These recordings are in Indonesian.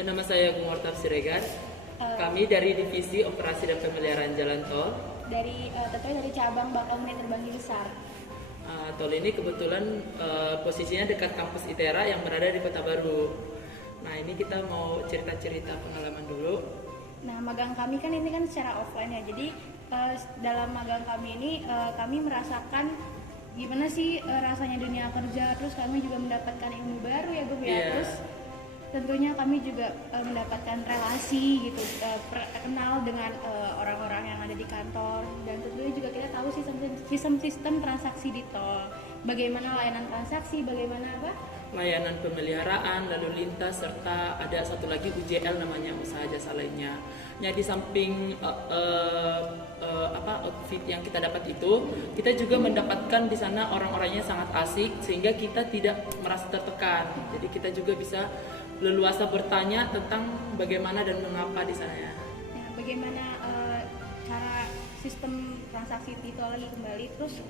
Nama saya Gumortar Siregar. Kami dari Divisi Operasi dan Pemeliharaan Jalan Tol. Tentunya dari cabang Bakauheni Terbanggi Besar. Tol ini kebetulan posisinya dekat kampus ITERA yang berada di Kota Baru. Nah, ini kita mau cerita-cerita pengalaman dulu. Nah, magang kami kan ini kan secara offline ya. Jadi dalam magang kami ini kami merasakan gimana sih rasanya dunia kerja. Terus kami juga mendapatkan ilmu baru ya, Gum ya. Iya. Terus tentunya kami juga mendapatkan relasi gitu, kenal dengan orang-orang yang ada di kantor, dan tentunya juga kita tahu sistem transaksi di tol, bagaimana layanan transaksi, bagaimana Layanan pemeliharaan, lalu lintas, serta ada satu lagi UJL namanya, usaha jasa lainnya. Ya, di samping outfit yang kita dapat itu, kita juga mendapatkan di sana orang-orangnya sangat asik sehingga kita tidak merasa tertekan. Jadi kita juga bisa leluasa bertanya tentang bagaimana dan mengapa di sana ya. Bagaimana cara sistem transaksi di tol lagi kembali, terus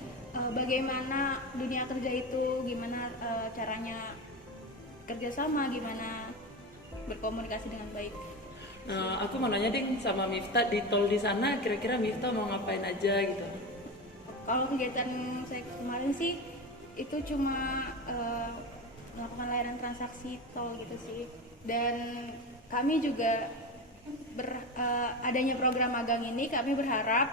bagaimana dunia kerja itu, gimana caranya kerjasama, gimana berkomunikasi dengan baik. Aku mau nanya deh sama Miftah, di tol di sana kira-kira Miftah mau ngapain aja gitu? Kalau kegiatan saya kemarin sih itu cuma melakukan layanan transaksi tol gitu sih, dan kami juga adanya program magang ini kami berharap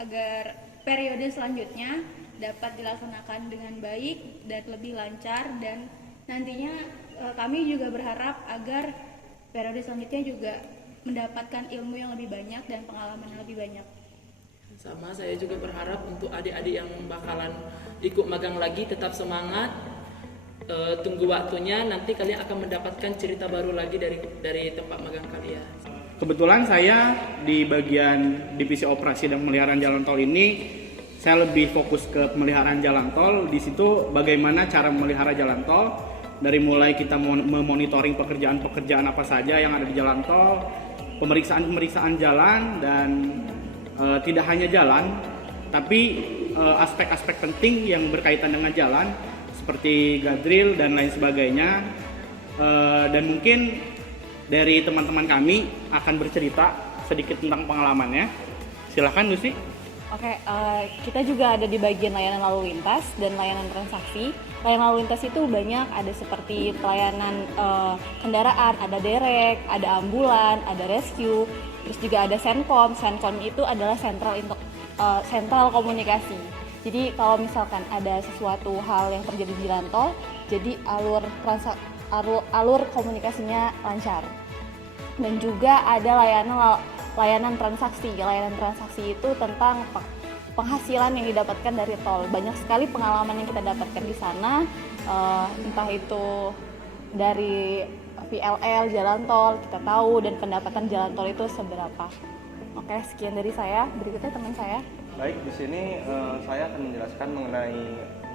agar periode selanjutnya dapat dilaksanakan dengan baik dan lebih lancar, dan nantinya kami juga berharap agar periode selanjutnya juga mendapatkan ilmu yang lebih banyak dan pengalaman yang lebih banyak. Sama, saya juga berharap untuk adik-adik yang bakalan ikut magang lagi tetap semangat. Tunggu waktunya, nanti kalian akan mendapatkan cerita baru lagi dari tempat magang kalian. Kebetulan saya di bagian divisi operasi dan pemeliharaan jalan tol ini, saya lebih fokus ke pemeliharaan jalan tol. Di situ bagaimana cara memelihara jalan tol, dari mulai kita memonitoring pekerjaan-pekerjaan apa saja yang ada di jalan tol, pemeriksaan jalan, dan tidak hanya jalan, tapi aspek-aspek penting yang berkaitan dengan jalan seperti guardrail dan lain sebagainya. Dan mungkin dari teman-teman kami akan bercerita sedikit tentang pengalamannya. Silakan Lucy. Oke, kita juga ada di bagian layanan lalu lintas dan layanan transaksi. Layanan lalu lintas itu banyak, ada seperti pelayanan kendaraan, ada derek, ada ambulan, ada rescue, terus juga ada Senkom. Senkom itu adalah sentral komunikasi. Jadi kalau misalkan ada sesuatu hal yang terjadi di jalan tol, jadi alur komunikasinya lancar. Dan juga ada layanan transaksi. Layanan transaksi itu tentang penghasilan yang didapatkan dari tol. Banyak sekali pengalaman yang kita dapatkan di sana, entah itu dari VLL jalan tol, kita tahu, dan pendapatan jalan tol itu seberapa. Oke, sekian dari saya. Berikutnya teman saya. Baik, di sini saya akan menjelaskan mengenai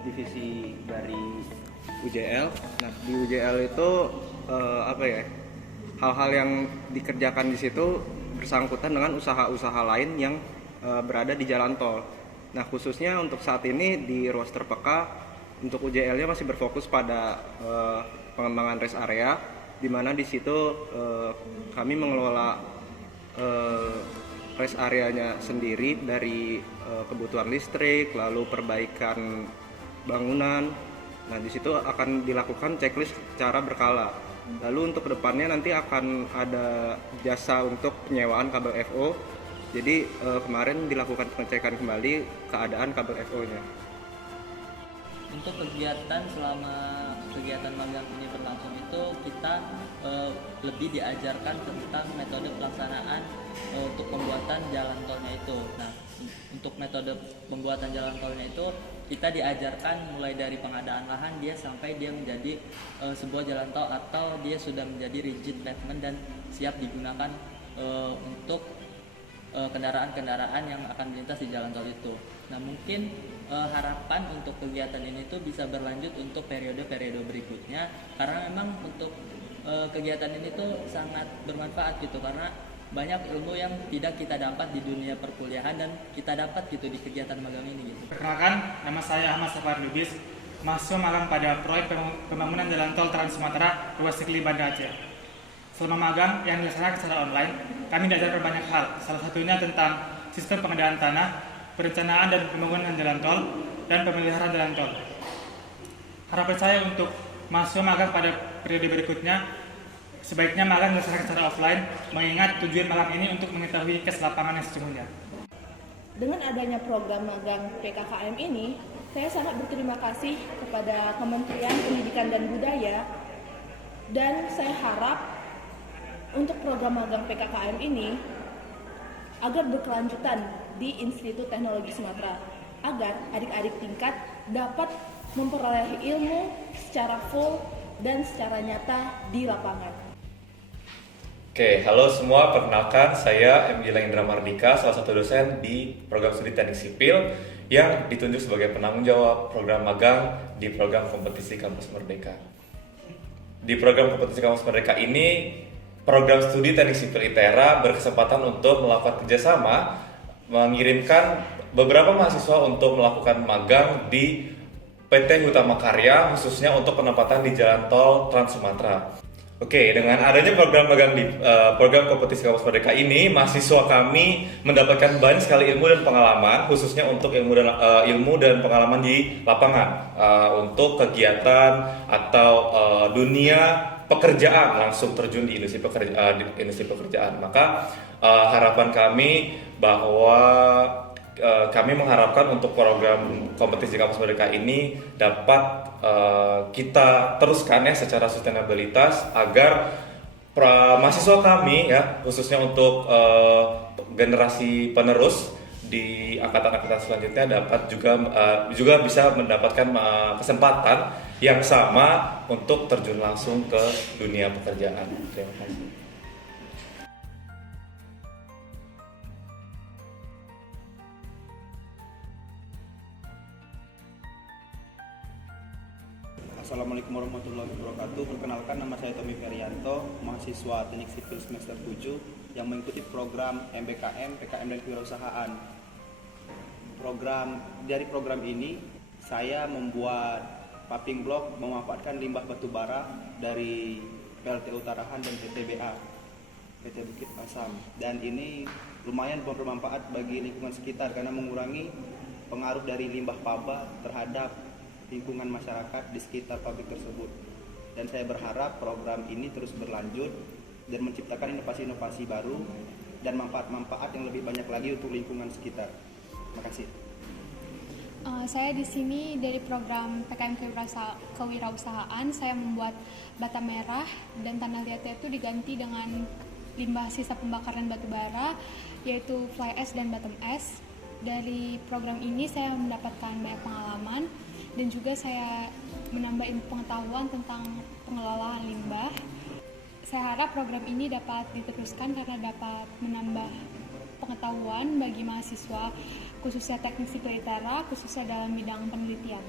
divisi dari UJL. Nah, di UJL itu hal-hal yang dikerjakan di situ bersangkutan dengan usaha-usaha lain yang berada di jalan tol. Nah, khususnya untuk saat ini di roster PK untuk UJL-nya masih berfokus pada pengembangan rest area, di mana di situ kami mengelola rest areanya sendiri dari kebutuhan listrik, lalu perbaikan bangunan. Nah, di situ akan dilakukan checklist secara berkala. Lalu untuk kedepannya nanti akan ada jasa untuk penyewaan kabel FO. Jadi kemarin dilakukan pengecekan kembali keadaan kabel FO-nya. Untuk kegiatan selama kegiatan magang ini berlangsung itu kita lebih diajarkan tentang metode pelaksanaan untuk pembuatan jalan tolnya itu. Nah, untuk metode pembuatan jalan tolnya itu kita diajarkan mulai dari pengadaan lahan dia sampai dia menjadi sebuah jalan tol, atau dia sudah menjadi rigid pavement dan siap digunakan untuk kendaraan-kendaraan yang akan melintas di jalan tol itu. Nah, mungkin harapan untuk kegiatan ini tuh bisa berlanjut untuk periode-periode berikutnya, karena memang untuk kegiatan ini tuh sangat bermanfaat gitu, karena banyak ilmu yang tidak kita dapat di dunia perkuliahan dan kita dapat gitu di kegiatan magang ini gitu. Perkenalkan, nama saya Ahmad Safar Lubis, mahasiswa magang pada proyek pembangunan jalan tol Trans Sumatera ruas Sikli Banda Aceh. selama magang yang dilaksanakan secara online, kami diajarkan banyak hal. Salah satunya tentang sistem pengadaan tanah, perencanaan dan pembangunan jalan tol, dan pemeliharaan jalan tol. Harapan saya untuk mahasiswa magang pada periode berikutnya, sebaiknya magang dilaksanakan secara offline, mengingat tujuan magang ini untuk mengetahui kes lapangan yang sesungguhnya. Dengan adanya program magang PKKM ini, saya sangat berterima kasih kepada Kementerian Pendidikan dan Budaya, dan saya harap untuk program magang PKKM ini agar berkelanjutan di Institut Teknologi Sumatera, agar adik-adik tingkat dapat memperoleh ilmu secara full dan secara nyata di lapangan. Oke, halo semua, perkenalkan saya M. Indra Mardika, salah satu dosen di program studi teknik sipil yang ditunjuk sebagai penanggung jawab program magang di program kompetisi Kampus Merdeka. Di program kompetisi Kampus Merdeka ini, program studi teknik sipil ITERA berkesempatan untuk melakukan kerjasama, mengirimkan beberapa mahasiswa untuk melakukan magang di PT Hutama Karya, khususnya untuk penempatan di Jalan Tol Trans Sumatera. Oke, dengan adanya program magang di program kompetisi Kampus Merdeka ini, mahasiswa kami mendapatkan banyak sekali ilmu dan pengalaman, khususnya untuk ilmu dan pengalaman di lapangan untuk kegiatan atau dunia pekerjaan, langsung terjun di industri pekerjaan. Maka harapan kami bahwa kami mengharapkan untuk program kompetisi Kampus Merdeka ini dapat kita teruskan ya secara sustainabilitas agar mahasiswa kami ya, khususnya untuk generasi penerus di angkatan-angkatan selanjutnya dapat juga bisa mendapatkan kesempatan yang sama untuk terjun langsung ke dunia pekerjaan. Terima kasih. Assalamualaikum warahmatullahi wabarakatuh. Perkenalkan, nama saya Tommy Ferianto, mahasiswa Teknik Sipil semester 7 yang mengikuti program MBKM, PKM dan Kewirausahaan. Dari program ini saya membuat paving block memanfaatkan limbah batu bara dari PLTU Tarahan dan PTBA, PT Bukit Asam. Dan ini lumayan bermanfaat bagi lingkungan sekitar karena mengurangi pengaruh dari limbah paba terhadap lingkungan masyarakat di sekitar pabrik tersebut. Dan saya berharap program ini terus berlanjut dan menciptakan inovasi-inovasi baru dan manfaat-manfaat yang lebih banyak lagi untuk lingkungan sekitar. Terima kasih. Saya di sini dari program PKM Kewirausahaan, saya membuat bata merah dan tanah liatnya itu diganti dengan limbah sisa pembakaran batu bara, yaitu fly ash dan bottom ash. Dari program ini saya mendapatkan banyak pengalaman dan juga saya menambah ilmu pengetahuan tentang pengelolaan limbah. Saya harap program ini dapat diteruskan karena dapat menambah pengetahuan bagi mahasiswa, khususnya teknik sipil ITERA, khususnya dalam bidang penelitian.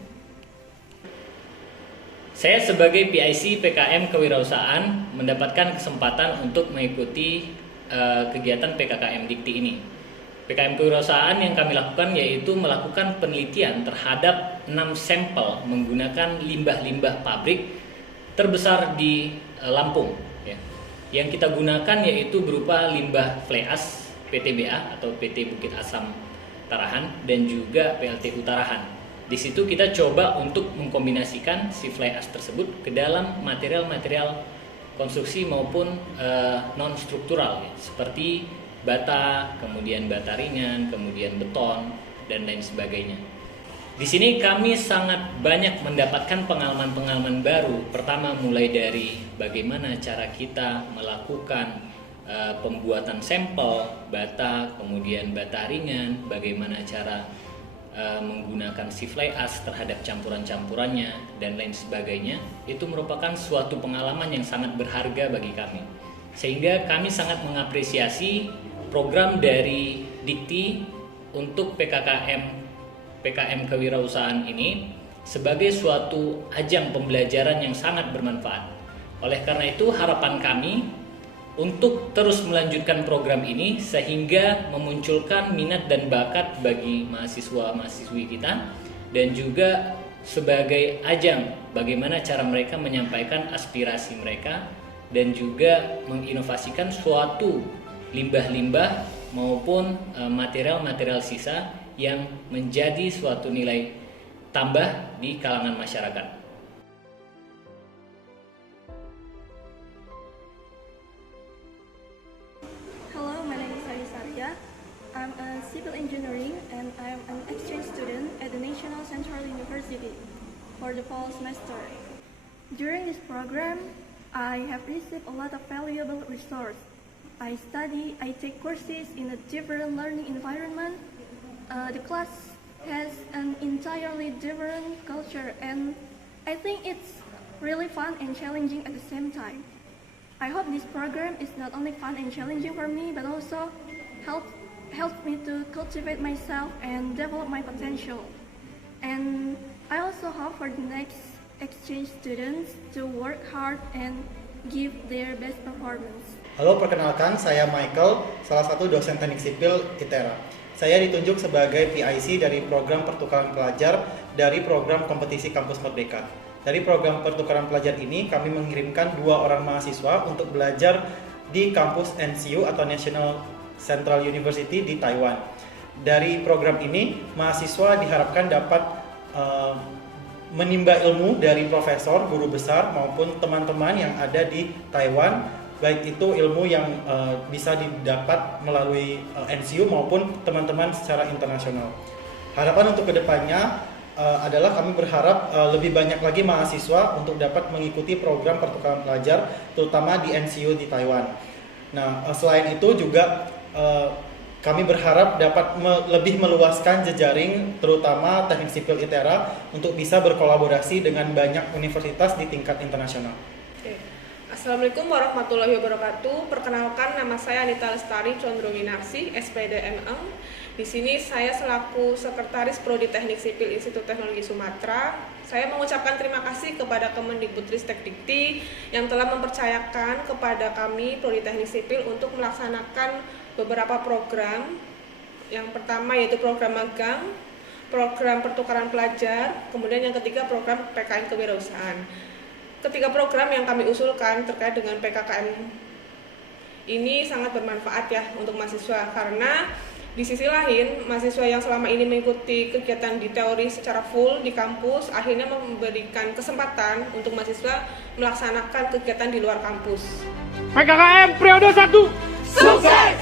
Saya sebagai PIC PKM Kewirausahaan mendapatkan kesempatan untuk mengikuti kegiatan PKKM Dikti ini. PKM Kewirausahaan yang kami lakukan yaitu melakukan penelitian terhadap 6 sampel menggunakan limbah-limbah pabrik terbesar di Lampung. Ya. Yang kita gunakan yaitu berupa limbah fly ash PTBA atau PT Bukit Asam Tarahan dan juga PLTU Tarahan. Di situ kita coba untuk mengkombinasikan si fly ash tersebut ke dalam material-material konstruksi maupun non-struktural ya, seperti bata, kemudian bata ringan, kemudian beton, dan lain sebagainya. Di sini kami sangat banyak mendapatkan pengalaman-pengalaman baru. Pertama mulai dari bagaimana cara kita melakukan pembuatan sampel bata, kemudian bata ringan, bagaimana cara menggunakan si fly ash terhadap campuran-campurannya, dan lain sebagainya. Itu merupakan suatu pengalaman yang sangat berharga bagi kami. Sehingga kami sangat mengapresiasi program dari Dikti untuk PKM Kewirausahaan ini sebagai suatu ajang pembelajaran yang sangat bermanfaat. Oleh karena itu harapan kami untuk terus melanjutkan program ini sehingga memunculkan minat dan bakat bagi mahasiswa-mahasiswi kita, dan juga sebagai ajang bagaimana cara mereka menyampaikan aspirasi mereka dan juga menginovasikan suatu limbah-limbah maupun material-material sisa yang menjadi suatu nilai tambah di kalangan masyarakat. Hello, my name is Arisarya. I'm a civil engineering and I'm an exchange student at the National Central University for the fall semester. During this program, I have received a lot of valuable resources. I take courses in a different learning environment. The class has an entirely different culture and I think it's really fun and challenging at the same time. I hope this program is not only fun and challenging for me but also helps me to cultivate myself and develop my potential. And I also hope for the next exchange students to work hard and give their best performance. Halo, perkenalkan saya Michael, salah satu dosen teknik sipil ITERA. Saya ditunjuk sebagai PIC dari program pertukaran pelajar dari program kompetisi Kampus Merdeka. Dari program pertukaran pelajar ini, kami mengirimkan 2 orang mahasiswa untuk belajar di kampus NCU atau National Central University di Taiwan. Dari program ini, mahasiswa diharapkan dapat menimba ilmu dari profesor, guru besar maupun teman-teman yang ada di Taiwan, baik itu ilmu yang bisa didapat melalui NCU maupun teman-teman secara internasional. Harapan untuk kedepannya adalah kami berharap lebih banyak lagi mahasiswa untuk dapat mengikuti program pertukaran pelajar, terutama di NCU di Taiwan. Nah, selain itu juga kami berharap dapat lebih meluaskan jejaring, terutama teknik sipil ITERA, untuk bisa berkolaborasi dengan banyak universitas di tingkat internasional. Assalamualaikum warahmatullahi wabarakatuh. Perkenalkan, nama saya Anita Lestari Condrominarsi, SPD MM. Di sini saya selaku Sekretaris Prodi Teknik Sipil Institut Teknologi Sumatera. Saya mengucapkan terima kasih kepada Kemendikbudristek Dikti yang telah mempercayakan kepada kami Prodi Teknik Sipil untuk melaksanakan beberapa program. Yang pertama yaitu program magang, program pertukaran pelajar, kemudian yang ketiga program PKM kewirausahaan. Ketiga program yang kami usulkan terkait dengan PKKM ini sangat bermanfaat ya untuk mahasiswa, karena di sisi lain mahasiswa yang selama ini mengikuti kegiatan di teori secara full di kampus akhirnya memberikan kesempatan untuk mahasiswa melaksanakan kegiatan di luar kampus. PKKM periode 1 sukses!